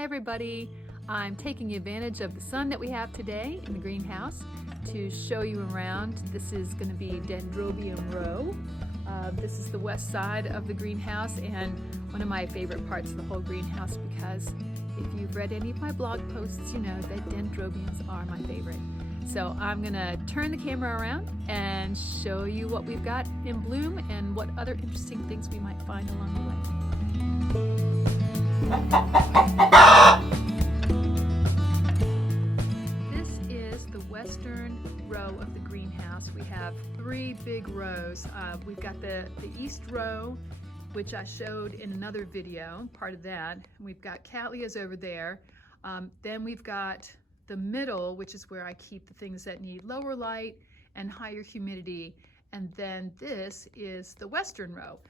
Hi everybody, I'm taking advantage of the sun that we have today in the greenhouse to show you around. This is going to be Dendrobium row. This is the west side of the greenhouse and one of my favorite parts of the whole greenhouse, because if you've read any of my blog posts, you know that dendrobiums are my favorite. So I'm going to turn the camera around and show you what we've got in bloom and what other interesting things we might find along the way. This is the western row of the greenhouse. We have three big rows. We've got the east row, which I showed in another video, part of that. We've got cattleyas over there. Then we've got the middle, which is where I keep the things that need lower light and higher humidity. And then this is the western row.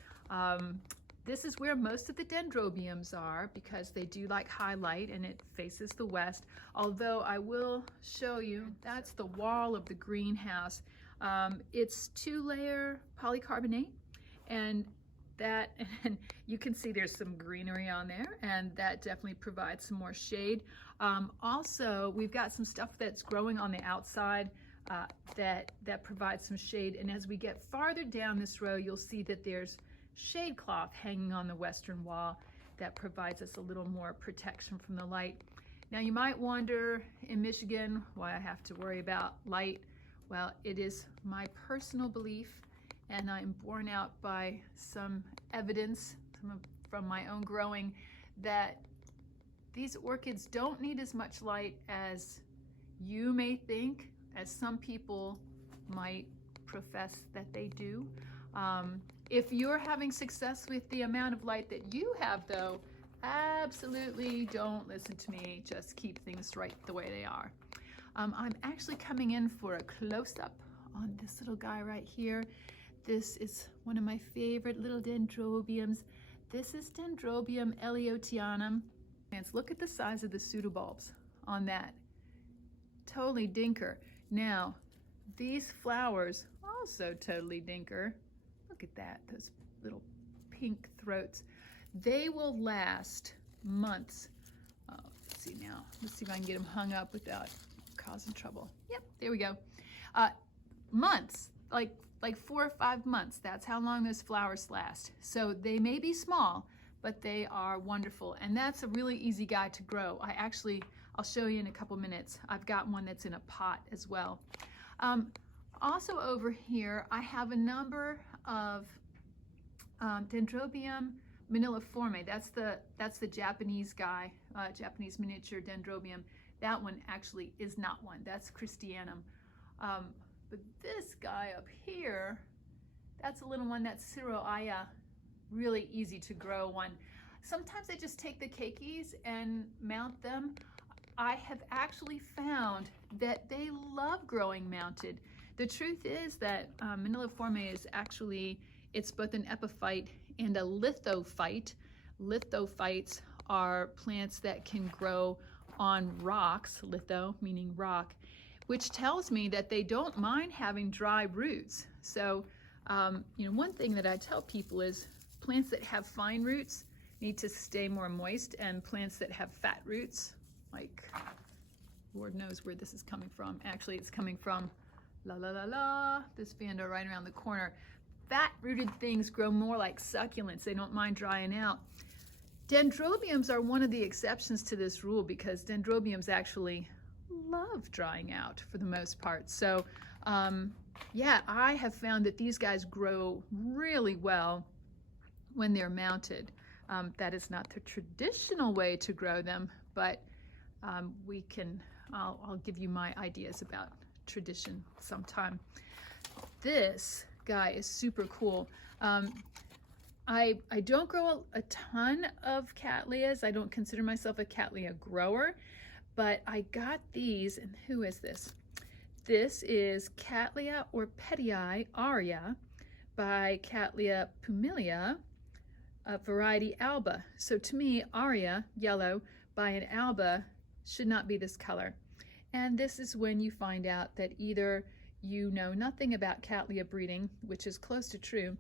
This is where most of the dendrobiums are because they do like high light and it faces the west. Although I will show you, that's the wall of the greenhouse. It's 2-layer polycarbonate, and you can see there's some greenery on there, and that definitely provides some more shade. Also, we've got some stuff that's growing on the outside that provides some shade. And as we get farther down this row, you'll see that there's shade cloth hanging on the western wall that provides us a little more protection from the light. Now you might wonder in Michigan why I have to worry about light. Well, it is my personal belief, and I'm borne out by some evidence from my own growing, that these orchids don't need as much light as you may think, as some people might profess that they do. If you're having success with the amount of light that you have, though, absolutely don't listen to me. Just keep things right the way they are. I'm actually coming in for a close-up on this little guy right here. This is one of my favorite little dendrobiums. This is Dendrobium eleotianum. And look at the size of the pseudobulbs on that. Totally dinker. Now, these flowers also totally dinker. Look at that, those little pink throats. They will last months. Let's see now. Let's see if I can get them hung up without causing trouble. Yep, there we go. Months, like 4 or 5 months. That's how long those flowers last. So they may be small, but they are wonderful. And that's a really easy guy to grow. I'll show you in a couple minutes. I've got one that's in a pot as well. Also over here, I have a number of Dendrobium maniliforme. That's the Japanese guy, Japanese miniature dendrobium. That one actually is not one. That's Christianum. But this guy up here, that's a little one. That's Siroaya. Really easy to grow one. Sometimes I just take the keikis and mount them. I have actually found that they love growing mounted. The truth is that maniliforme is actually, it's both an epiphyte and a lithophyte. Lithophytes are plants that can grow on rocks, litho meaning rock, which tells me that they don't mind having dry roots. So, one thing that I tell people is plants that have fine roots need to stay more moist, and plants that have fat roots, like Lord knows where this is coming from. Actually, it's coming from this vanda right around the corner. Fat-rooted things grow more like succulents. They don't mind drying out. Dendrobiums are one of the exceptions to this rule, because dendrobiums actually love drying out for the most part. So yeah, I have found that these guys grow really well when they're mounted. That is not the traditional way to grow them, but I'll give you my ideas about tradition sometime. This guy is super cool. I don't grow a ton of cattleyas. I don't consider myself a cattleya grower, but I got these. And who is this? This is Cattleya orchidii aria by Cattleya pumila, variety alba. So to me, aria, yellow, by an alba should not be this color. And this is when you find out that either you know nothing about cattleya breeding, which is close to true,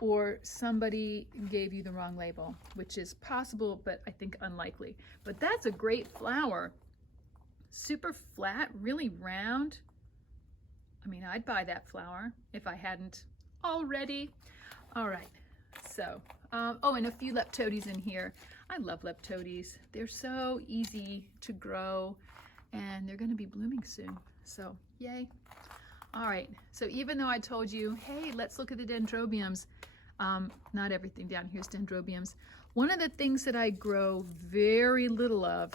or somebody gave you the wrong label, which is possible, but I think unlikely. But that's a great flower. Super flat, really round. I mean, I'd buy that flower if I hadn't already. All right, so, oh, and a few leptodes in here. I love leptodes. They're so easy to grow, and they're gonna be blooming soon, so yay. All right, so even though I told you, hey, let's look at the dendrobiums, not everything down here is dendrobiums. One of the things that I grow very little of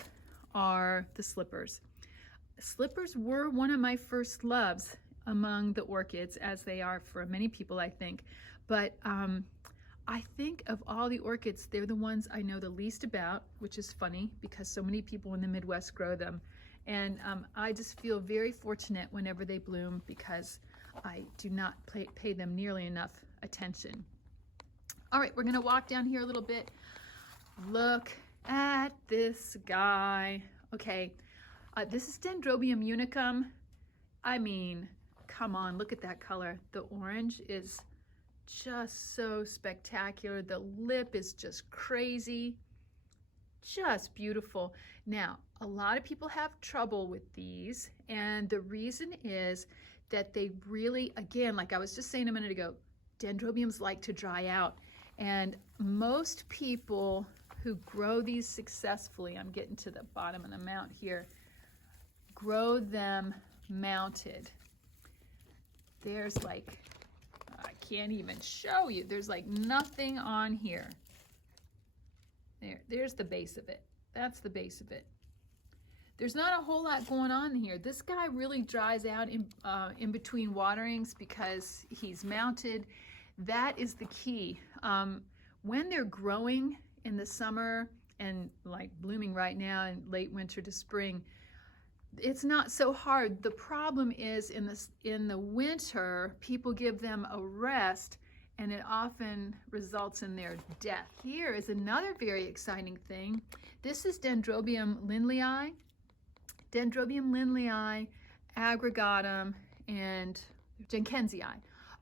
are the slippers. Slippers were one of my first loves among the orchids, as they are for many people, I think. But I think of all the orchids, they're the ones I know the least about, which is funny because so many people in the Midwest grow them. And I just feel very fortunate whenever they bloom because I do not pay them nearly enough attention. All right, we're gonna walk down here a little bit. Look at this guy. Okay, this is Dendrobium unicum. I mean, come on, look at that color. The orange is just so spectacular. The lip is just crazy, just beautiful. Now, a lot of people have trouble with these, and the reason is that they really, again, like I was just saying a minute ago, dendrobiums like to dry out, and most people who grow these successfully, I'm getting to the bottom of the mount here, grow them mounted. There's like, I can't even show you, there's like nothing on here. There's the base of it. That's the base of it. There's not a whole lot going on here. This guy really dries out in between waterings because he's mounted. That is the key. When they're growing in the summer and like blooming right now in late winter to spring, it's not so hard. The problem is in the winter, people give them a rest and it often results in their death. Here is another very exciting thing. This is Dendrobium lindleyi, aggregatum, and Jenkensii.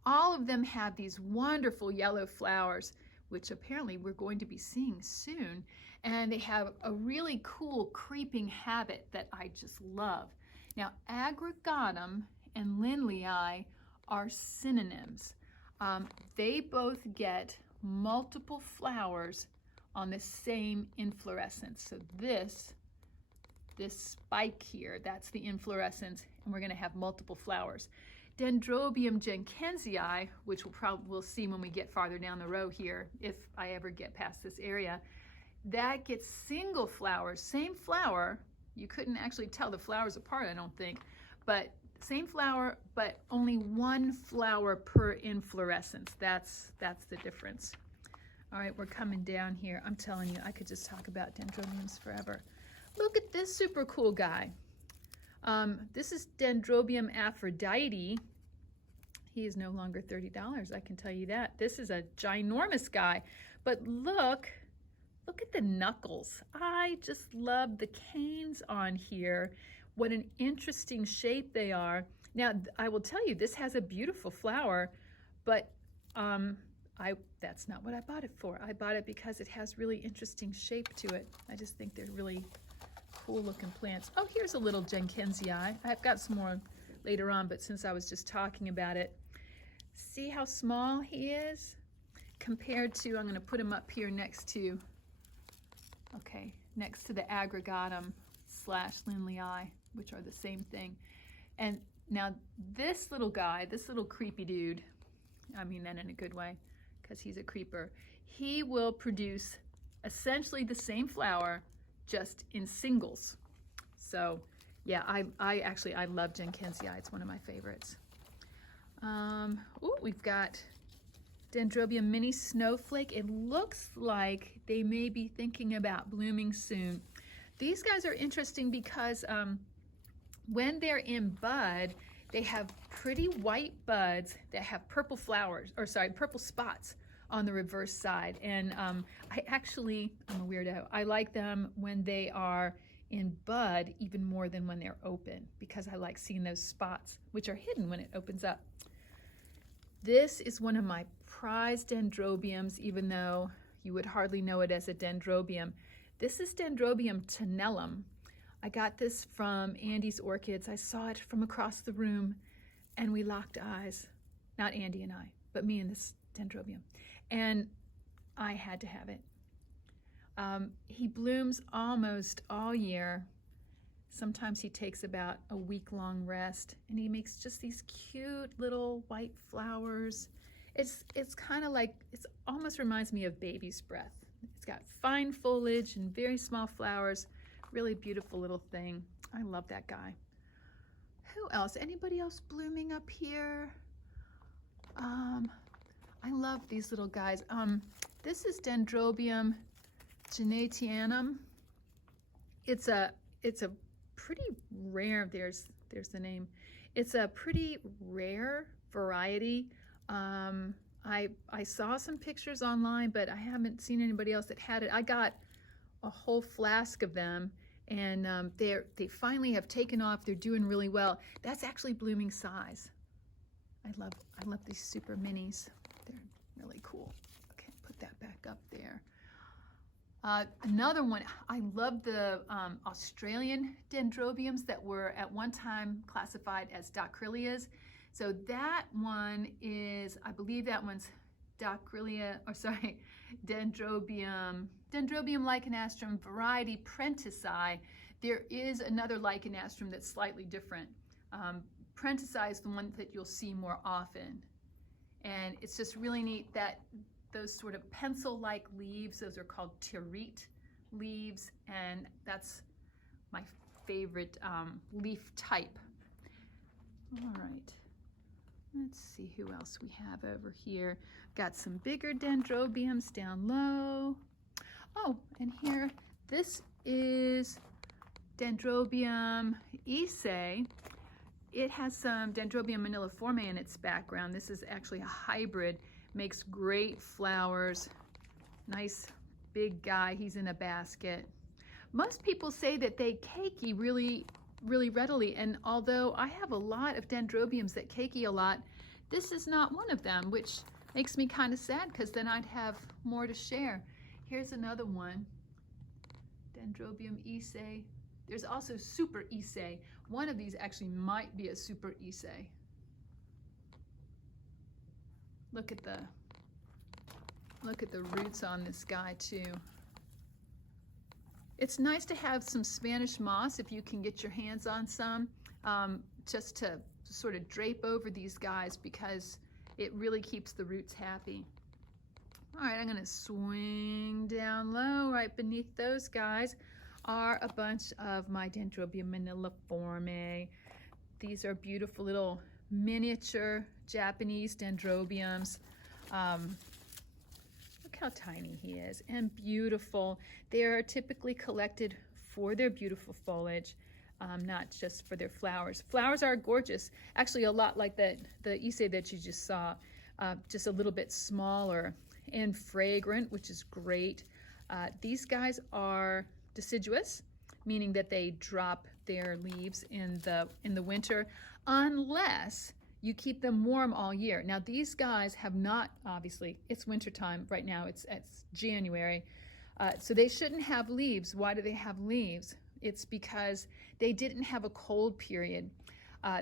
All of them have these wonderful yellow flowers, which apparently we're going to be seeing soon. And they have a really cool creeping habit that I just love. Now, aggregatum and lindleyi are synonyms. They both get multiple flowers on the same inflorescence. So this spike here, that's the inflorescence, and we're going to have multiple flowers. Dendrobium jenkensii, which we'll see when we get farther down the row here, if I ever get past this area, that gets single flowers, same flower. You couldn't actually tell the flowers apart, I don't think, but same flower, but only one flower per inflorescence. That's the difference. All right, we're coming down here. I'm telling you, I could just talk about dendrobiums forever. Look at this super cool guy. This is Dendrobium Aphrodite. He is no longer $30, I can tell you that. This is a ginormous guy, but look at the knuckles. I just love the canes on here. What an interesting shape they are. Now, I will tell you, this has a beautiful flower, but that's not what I bought it for. I bought it because it has really interesting shape to it. I just think they're really cool looking plants. Oh, here's a little Jenkensii. I've got some more later on, but since I was just talking about it, see how small he is compared to, I'm going to put him up here next to the aggregatum / lindleyi, which are the same thing. And now this little guy, this little creepy dude, I mean that in a good way because he's a creeper, he will produce essentially the same flower just in singles. So yeah, I love Jenkensii. It's one of my favorites. We've got Dendrobium mini snowflake. It looks like they may be thinking about blooming soon. These guys are interesting because when they're in bud, they have pretty white buds that have purple flowers, or sorry, purple spots on the reverse side. And I'm a weirdo. I like them when they are in bud even more than when they're open because I like seeing those spots, which are hidden when it opens up. This is one of my prize dendrobiums, even though you would hardly know it as a dendrobium. This is Dendrobium tenellum. I got this from Andy's Orchids. I saw it from across the room and we locked eyes. Not Andy and I, but me and this dendrobium. And I had to have it. He blooms almost all year. Sometimes he takes about a week-long rest, and he makes just these cute little white flowers. It's kind of like, it almost reminds me of baby's breath. It's got fine foliage and very small flowers. Really beautiful little thing. I love that guy. Who else? Anybody else blooming up here? I love these little guys. This is Dendrobium genetianum. It's a pretty rare, there's the name. It's a pretty rare variety. I saw some pictures online, but I haven't seen anybody else that had it. I got a whole flask of them, and they finally have taken off. They're doing really well. That's actually blooming size. I love these super minis. They're really cool. Okay, put that back up there. Another one, I love the Australian dendrobiums that were at one time classified as dacrylias. So that one is, I believe that one's Dendrobium Lycanastrum variety Prentici. There is another Lycanastrum that's slightly different. Prentici is the one that you'll see more often. And it's just really neat that those sort of pencil-like leaves, those are called terete leaves, and that's my favorite leaf type. All right, let's see who else we have over here. Got some bigger dendrobiums down low. Oh, and here, this is Dendrobium Issei. It has some Dendrobium maniliforme in its background. This is actually a hybrid. Makes great flowers. Nice big guy. He's in a basket. Most people say that they keiki really readily, and although I have a lot of dendrobiums that keiki a lot, this is not one of them, which makes me kind of sad because then I'd have more to share. Here's another one, Dendrobium Issei. There's also Super Issei. One of these actually might be a Super Issei. Look at the roots on this guy too. It's nice to have some Spanish moss if you can get your hands on some, just to sort of drape over these guys because it really keeps the roots happy. All right, I'm gonna swing down low. Right beneath those guys are a bunch of my Dendrobium maniliforme. These are beautiful little miniature Japanese dendrobiums. Look how tiny he is, and beautiful. They are typically collected for their beautiful foliage, not just for their flowers. Flowers are gorgeous, actually a lot like the Issei that you just saw, just a little bit smaller, and fragrant, which is great. These guys are deciduous, meaning that they drop their leaves in the winter, unless you keep them warm all year. Now these guys have not, obviously, it's wintertime right now, it's January, so they shouldn't have leaves. Why do they have leaves? It's because they didn't have a cold period.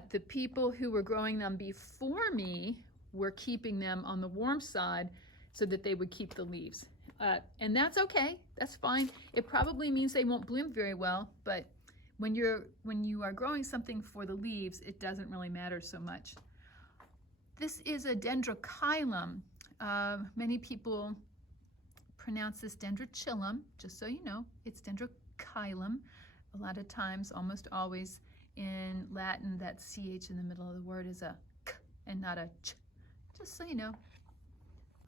The people who were growing them before me were keeping them on the warm side so that they would keep the leaves. And that's okay, that's fine. It probably means they won't bloom very well, but when you are growing something for the leaves, it doesn't really matter so much. This is a dendrochilum. Many people pronounce this dendrochilum, just so you know, it's dendrochilum. A lot of times, almost always in Latin, that CH in the middle of the word is a K and not a Ch, just so you know.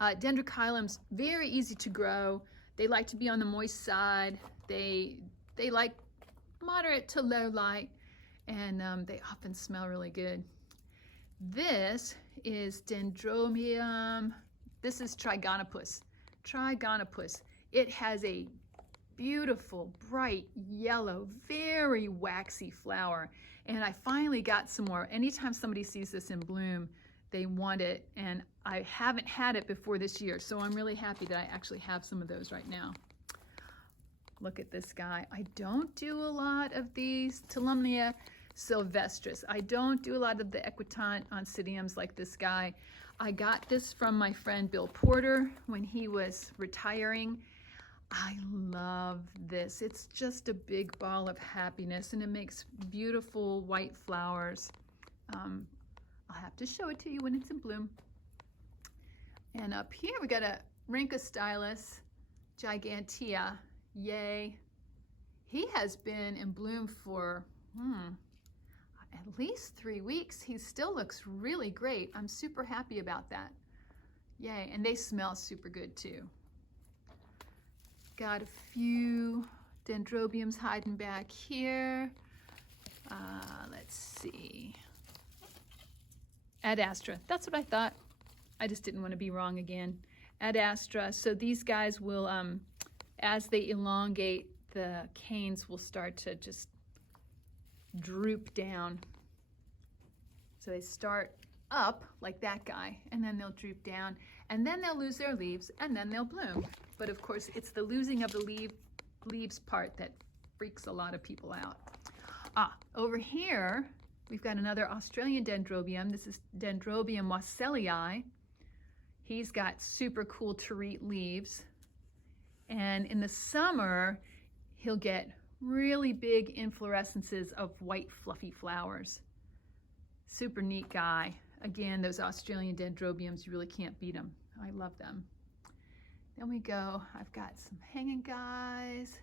Dendrochilums, very easy to grow. They like to be on the moist side. They like moderate to low light, and they often smell really good. This is Dendrobium, this is Trigonopus. Trigonopus. It has a beautiful, bright yellow, very waxy flower, and I finally got some more. Anytime somebody sees this in bloom, they want it, and I haven't had it before this year, so I'm really happy that I actually have some of those right now. Look at this guy. I don't do a lot of these Tolumnia sylvestris. I don't do a lot of the equitant oncidiums like this guy. I got this from my friend Bill Porter when he was retiring. I love this. It's just a big ball of happiness, and it makes beautiful white flowers. I'll have to show it to you when it's in bloom. And up here we got a Rhynchostylus gigantea. Yay. He has been in bloom for at least 3 weeks. He still looks really great. I'm super happy about that. Yay. And they smell super good too. Got a few dendrobiums hiding back here. Let's see. Ad Astra. That's what I thought. I just didn't want to be wrong again. Ad Astra. So these guys will, as they elongate, the canes will start to just droop down. So they start up like that guy, and then they'll droop down, and then they'll lose their leaves, and then they'll bloom. But of course, it's the losing of the leaves part that freaks a lot of people out. Over here, we've got another Australian dendrobium. This is Dendrobium wassellii. He's got super cool terete leaves. And in the summer, he'll get really big inflorescences of white fluffy flowers. Super neat guy. Again, those Australian dendrobiums, you really can't beat them. I love them. Then we go, I've got some hanging guys,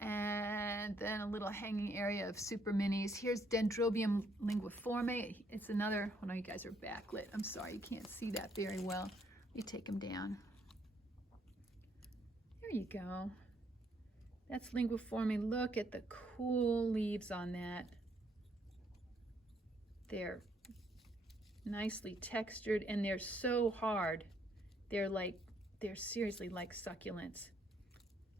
and then a little hanging area of super minis. Here's Dendrobium linguiforme. It's another, oh no, you guys are backlit. I'm sorry, you can't see that very well. Let me take them down. There you go. That's linguiforme. Look at the cool leaves on that. They're nicely textured, and they're so hard. They're seriously like succulents.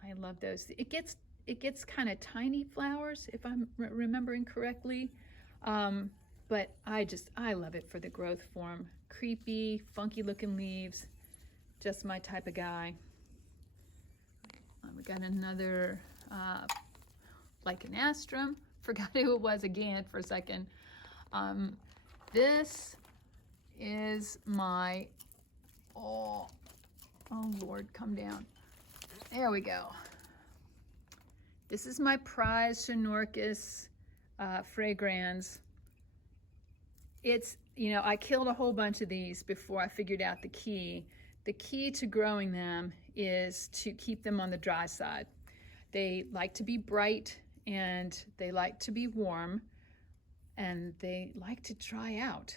I love those. It gets kind of tiny flowers, if I'm remembering correctly, but I love it for the growth form. Creepy, funky looking leaves, just my type of guy. We got another Lycanastrum. Forgot who it was again for a second. This is my, oh Lord, come down. There we go. This is my prize Xenorchis fragrans. It's, you know, I killed a whole bunch of these before I figured out the key. The key to growing them is to keep them on the dry side. They like to be bright, and they like to be warm, and they like to dry out.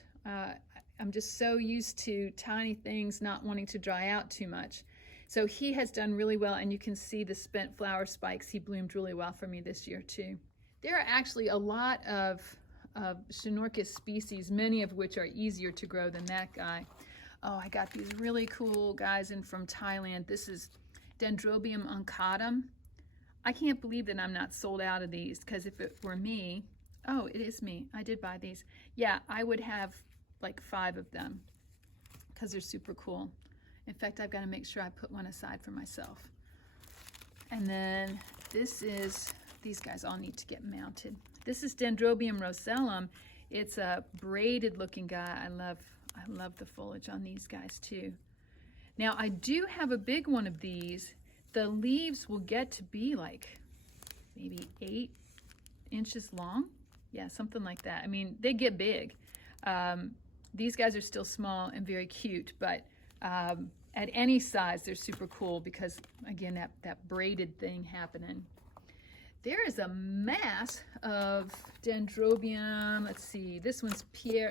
I'm just so used to tiny things not wanting to dry out too much. So he has done really well, and you can see the spent flower spikes. He bloomed really well for me this year too. There are actually a lot of Xenorchis species, many of which are easier to grow than that guy. Oh, I got these really cool guys in from Thailand. This is Dendrobium uncatum. I can't believe that I'm not sold out of these, because if it were me, oh, it is me. I did buy these. Yeah, I would have like 5 of them because they're super cool. In fact, I've got to make sure I put one aside for myself. And then this is, these guys all need to get mounted. This is Dendrobium rosellum. It's a braided looking guy. I love the foliage on these guys too. Now I do have a big one of these. The leaves will get to be like maybe 8 inches long. Yeah, something like that. I mean, they get big. These guys are still small and very cute, but at any size, they're super cool because, again, that braided thing happening. There is a mass of Dendrobium. Let's see, this one's Pierardii.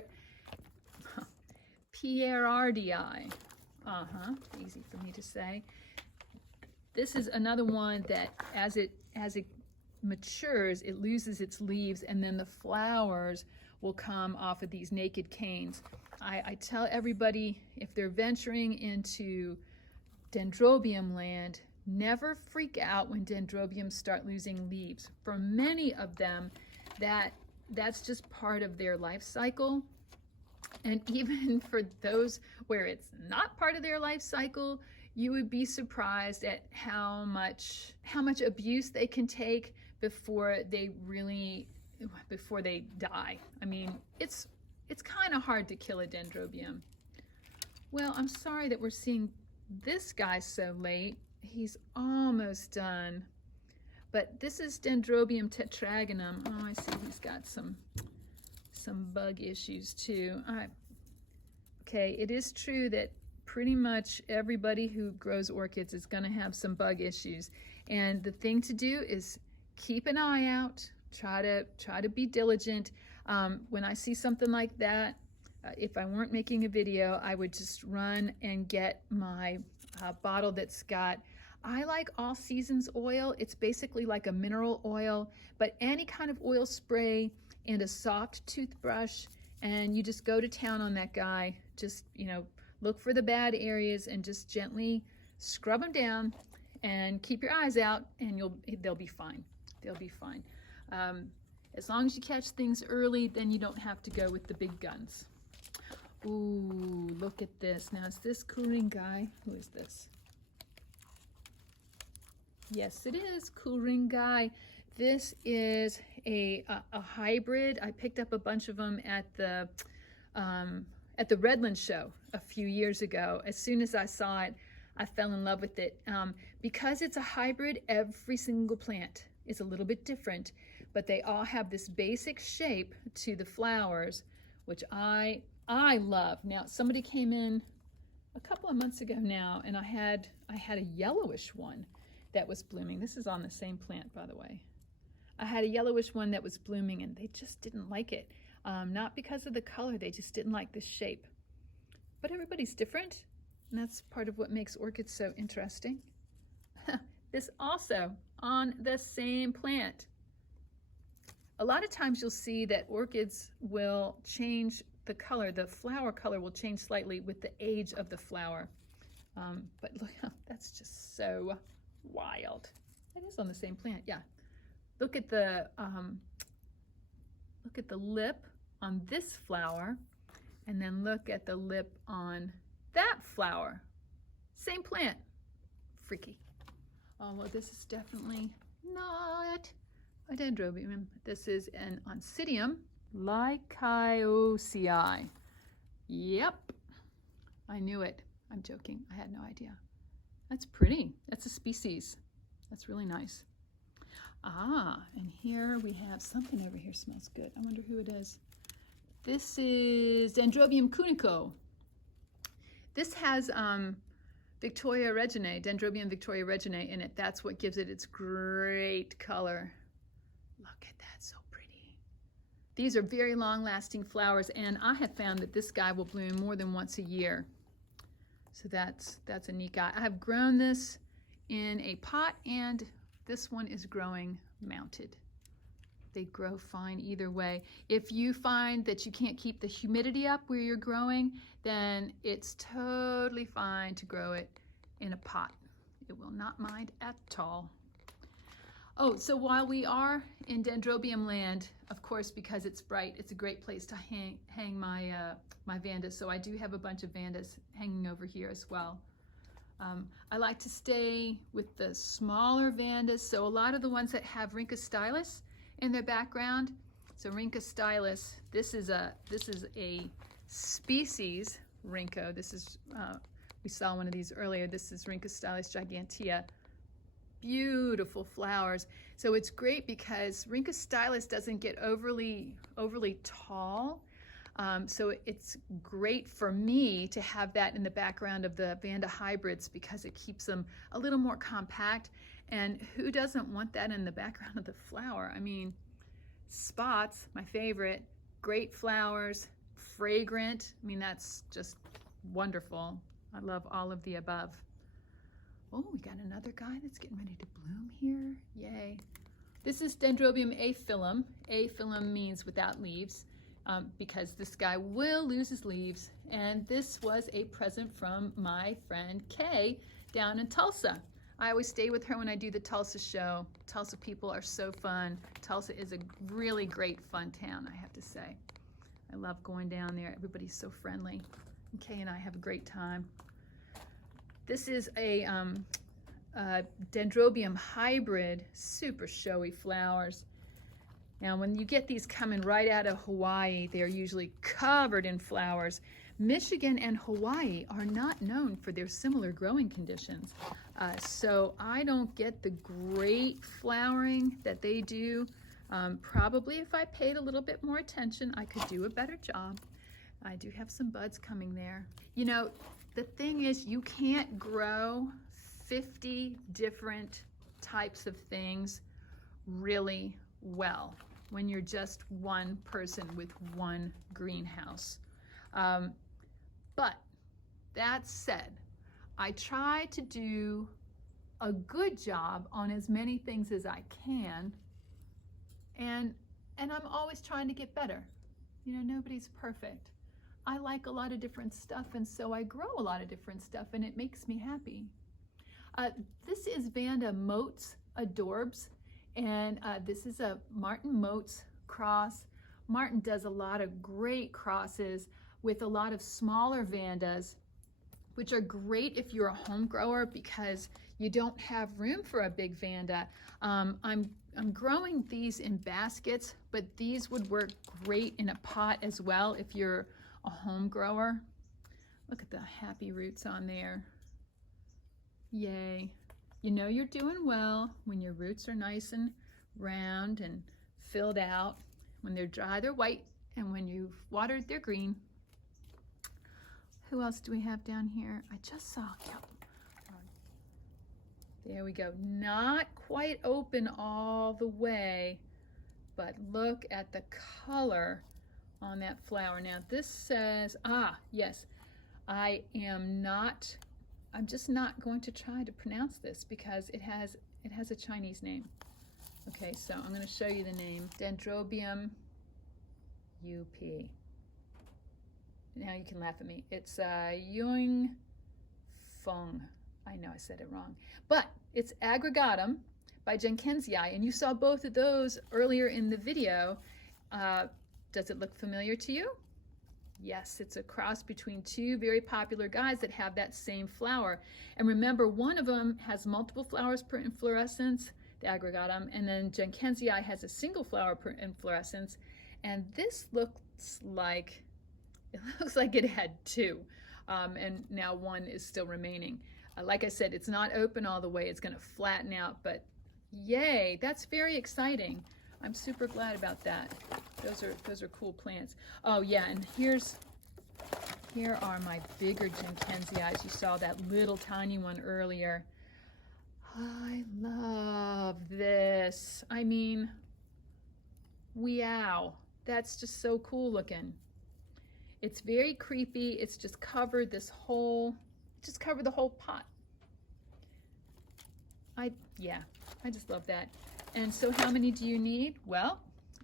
Easy for me to say. This is another one that as it matures, it loses its leaves, and then the flowers will come off of these naked canes. I tell everybody, if they're venturing into dendrobium land, never freak out when dendrobiums start losing leaves. For many of them, that's just part of their life cycle. And even for those where it's not part of their life cycle, you would be surprised at how much abuse they can take before they die. I mean, it's kind of hard to kill a dendrobium. Well, I'm sorry that we're seeing this guy so late. He's almost done. But this is Dendrobium tetragonum. Oh, I see he's got some bug issues too. All right. Okay, it is true that pretty much everybody who grows orchids is going to have some bug issues. And the thing to do is keep an eye out. Try to be diligent. When I see something like that, if I weren't making a video, I would just run and get my bottle that's got, I like All Seasons oil. It's basically like a mineral oil, but any kind of oil spray and a soft toothbrush, and you just go to town on that guy. Just, look for the bad areas and just gently scrub them down and keep your eyes out, and they'll be fine. They'll be fine. As long as you catch things early, then you don't have to go with the big guns. Ooh, look at this. Now, is this Kuringai? Who is this? Yes, it is Kuringai. This is a hybrid. I picked up a bunch of them at the Redland show a few years ago. As soon as I saw it, I fell in love with it. Because it's a hybrid, every single plant is a little bit different, but they all have this basic shape to the flowers, which I love. Now, somebody came in a couple of months ago now, and I had a yellowish one that was blooming. This is on the same plant, by the way. I had a yellowish one that was blooming, and they just didn't like it. Not because of the color, they just didn't like the shape. But everybody's different, and that's part of what makes orchids so interesting. This also on the same plant. A lot of times you'll see that orchids will change the color. The flower color will change slightly with the age of the flower. But look, that's just so wild. It is on the same plant, yeah. Look at the lip on this flower, and then look at the lip on that flower. Same plant. Freaky. Oh, well, this is definitely not a dendrobium. This is an Oncidium Lycaosii. Yep, I knew it. I'm joking. I had no idea. That's pretty. That's a species. That's really nice. Ah, and here we have something over here. Smells good. I wonder who it is. This is Dendrobium cunico. This has Victoria reginae, Dendrobium Victoria reginae in it. That's what gives it its great color. Look at that, so pretty. These are very long-lasting flowers, and I have found that this guy will bloom more than once a year. So that's a neat guy. I have grown this in a pot, and this one is growing mounted. They grow fine either way. If you find that you can't keep the humidity up where you're growing, then it's totally fine to grow it in a pot. It will not mind at all. Oh, so while we are in dendrobium land, of course, because it's bright, it's a great place to hang my my vandas. So I do have a bunch of vandas hanging over here as well. I like to stay with the smaller vandas. So a lot of the ones that have Rinca stylus in their background. So Rinca stylus, this is a species Rinco. This is we saw one of these earlier. This is Rinca stylus gigantea. Beautiful flowers. So it's great because Rinca stylus doesn't get overly tall. So it's great for me to have that in the background of the Vanda hybrids because it keeps them a little more compact. And who doesn't want that in the background of the flower? I mean, spots, my favorite, great flowers, fragrant. I mean, that's just wonderful. I love all of the above. Oh, we got another guy that's getting ready to bloom here. Yay. This is Dendrobium aphyllum. Aphyllum means without leaves. Because this guy will lose his leaves. And this was a present from my friend Kay down in Tulsa. I always stay with her when I do the Tulsa show. Tulsa people are so fun. Tulsa is a really great fun town, I have to say. I love going down there. Everybody's so friendly. And Kay and I have a great time. This is a Dendrobium hybrid, super showy flowers. Now when you get these coming right out of Hawaii, they're usually covered in flowers. Michigan and Hawaii are not known for their similar growing conditions. So I don't get the great flowering that they do. Probably if I paid a little bit more attention, I could do a better job. I do have some buds coming there. You know, the thing is, you can't grow 50 different types of things really well when you're just one person with one greenhouse. But that said, I try to do a good job on as many things as I can, and I'm always trying to get better. You know, nobody's perfect. I like a lot of different stuff, and so I grow a lot of different stuff, and it makes me happy. This is Vanda Moats Adorbs, and this is a Martin Moats cross. Martin does a lot of great crosses with a lot of smaller Vandas, which are great if you're a home grower because you don't have room for a big Vanda. I'm growing these in baskets, but these would work great in a pot as well if you're a home grower. Look at the happy roots on there. Yay. You know you're doing well when your roots are nice and round and filled out. When they're dry, they're white, and when you've watered, they're green. Who else do we have down here? I just saw, yep. There we go. Not quite open all the way, but look at the color on that flower. Now this says, yes, I'm just not going to try to pronounce this because it has a Chinese name. Okay, so I'm going to show you the name. Dendrobium UP. Now you can laugh at me. It's Ying Feng. I know I said it wrong. But it's aggregatum by Jenkensii, and you saw both of those earlier in the video. Does it look familiar to you? Yes, it's a cross between two very popular guys that have that same flower. And remember, one of them has multiple flowers per inflorescence, the aggregatum, and then Jenkensii has a single flower per inflorescence. And this looks like, it had two, and now one is still remaining. Like I said, it's not open all the way. It's going to flatten out, but yay, that's very exciting. I'm super glad about that. Those are cool plants. Oh yeah, and here are my bigger Jenkensii. You saw that little tiny one earlier. I love this. I mean, wow, that's just so cool looking. It's very creepy. It's just covered the whole pot. I just love that. And so how many do you need? Well,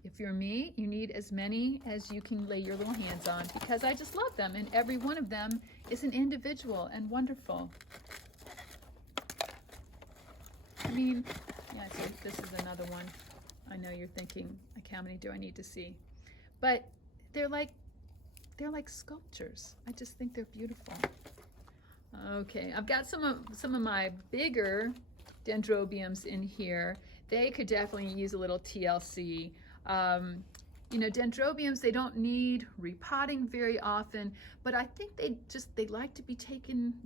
if you're me, you need as many as you can lay your little hands on because I just love them, and every one of them is an individual and wonderful. I mean, yeah, so this is another one. I know you're thinking, like, how many do I need to see? But they're like sculptures. I just think they're beautiful. Okay, I've got some of my bigger dendrobiums in here. They could definitely use a little TLC. You know, dendrobiums, they don't need repotting very often, but I think they like to be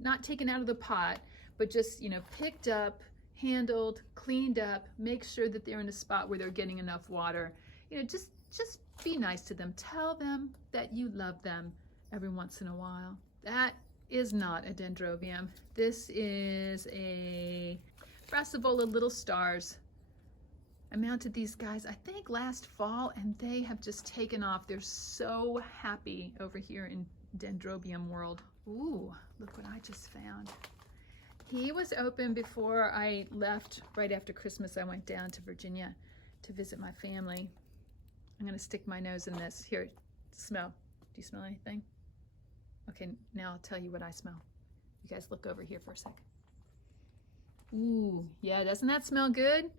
not taken out of the pot, but just, you know, picked up, handled, cleaned up, make sure that they're in a spot where they're getting enough water. You know, just be nice to them. Tell them that you love them every once in a while. That is not a dendrobium. This is a Brassivola Little Stars. I mounted these guys, I think last fall, and they have just taken off. They're so happy over here in dendrobium world. Ooh, look what I just found. He was open before I left. Right after Christmas, I went down to Virginia to visit my family. I'm gonna stick my nose in this. Here, smell. Do you smell anything? Okay, now I'll tell you what I smell. You guys look over here for a sec. Ooh, yeah, doesn't that smell good?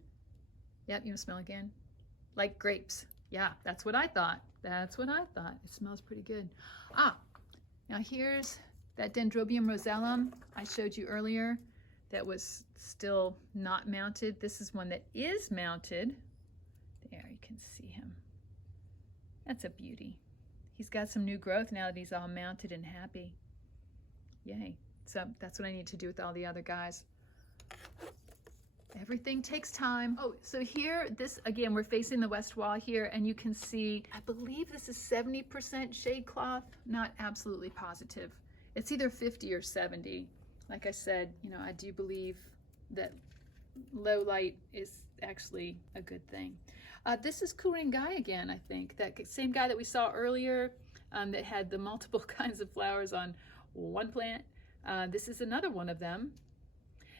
Yep, you smell again? Like grapes. Yeah, that's what I thought. That's what I thought. It smells pretty good. Ah, now here's that Dendrobium rosellum I showed you earlier that was still not mounted. This is one that is mounted. There, you can see him. That's a beauty. He's got some new growth now that he's all mounted and happy. Yay. So that's what I need to do with all the other guys. Everything takes time. Oh, so here, this, again, we're facing the west wall here, and you can see, I believe this is 70% shade cloth. Not absolutely positive. It's either 50 or 70. Like I said, you know, I do believe that low light is actually a good thing. This is Kurengai again, I think. That same guy that we saw earlier that had the multiple kinds of flowers on one plant. This is another one of them.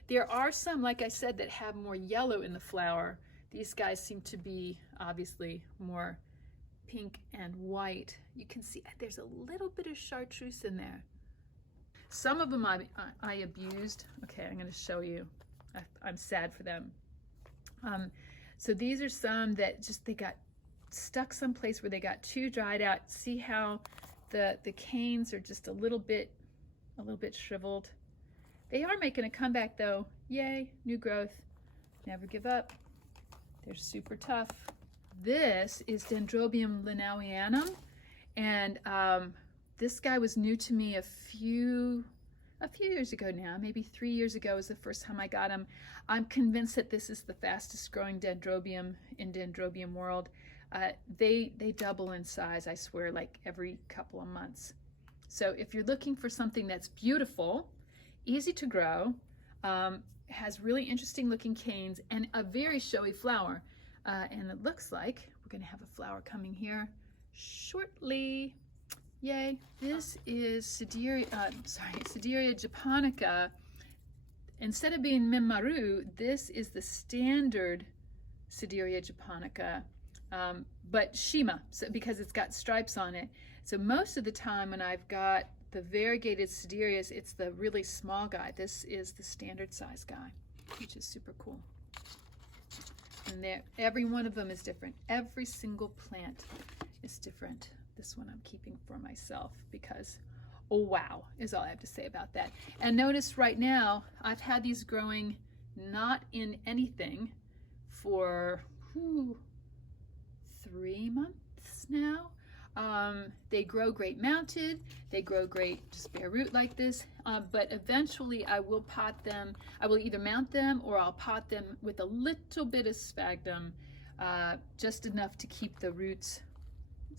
There are some, like I said, that have more yellow in the flower. These guys seem to be obviously more pink and white. You can see there's a little bit of chartreuse in there. Some of them I abused. Okay, I'm going to show you. I'm sad for them. So these are some that just, they got stuck someplace where they got too dried out. See how the canes are just a little bit shriveled. They are making a comeback though. Yay, new growth. Never give up. They're super tough. This is Dendrobium linnaeanum, and this guy was new to me a few years ago now. Maybe 3 years ago was the first time I got him. I'm convinced that this is the fastest growing dendrobium in Dendrobium world. They double in size, I swear, like every couple of months. So if you're looking for something that's beautiful, easy to grow, has really interesting looking canes, and a very showy flower. And it looks like we're going to have a flower coming here shortly. Yay. This is Sideria japonica. Instead of being Memmaru, this is the standard Sideria japonica, but Shima, so, because it's got stripes on it. So most of the time when I've got the variegated Siderias, it's the really small guy. This is the standard size guy, which is super cool. And every one of them is different. Every single plant is different. This one I'm keeping for myself because, oh wow, is all I have to say about that. And notice right now, I've had these growing not in anything for 3 months now. They grow great mounted, they grow great just bare root like this, but eventually I will pot them. I will either mount them or I'll pot them with a little bit of sphagnum, just enough to keep the roots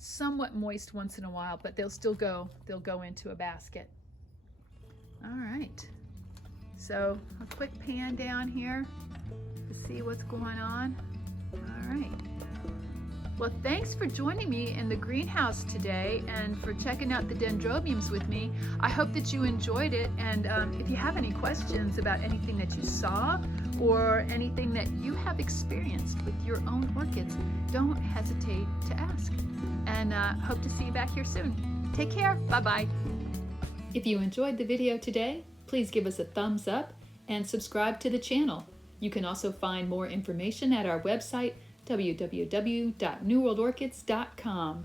somewhat moist once in a while, but they'll go into a basket. All right, so a quick pan down here to see what's going on. All right. Well, thanks for joining me in the greenhouse today and for checking out the dendrobiums with me. I hope that you enjoyed it, and if you have any questions about anything that you saw or anything that you have experienced with your own orchids, don't hesitate to ask. And hope to see you back here soon. Take care. Bye-bye. If you enjoyed the video today, please give us a thumbs up and subscribe to the channel. You can also find more information at our website, www.newworldorchids.com.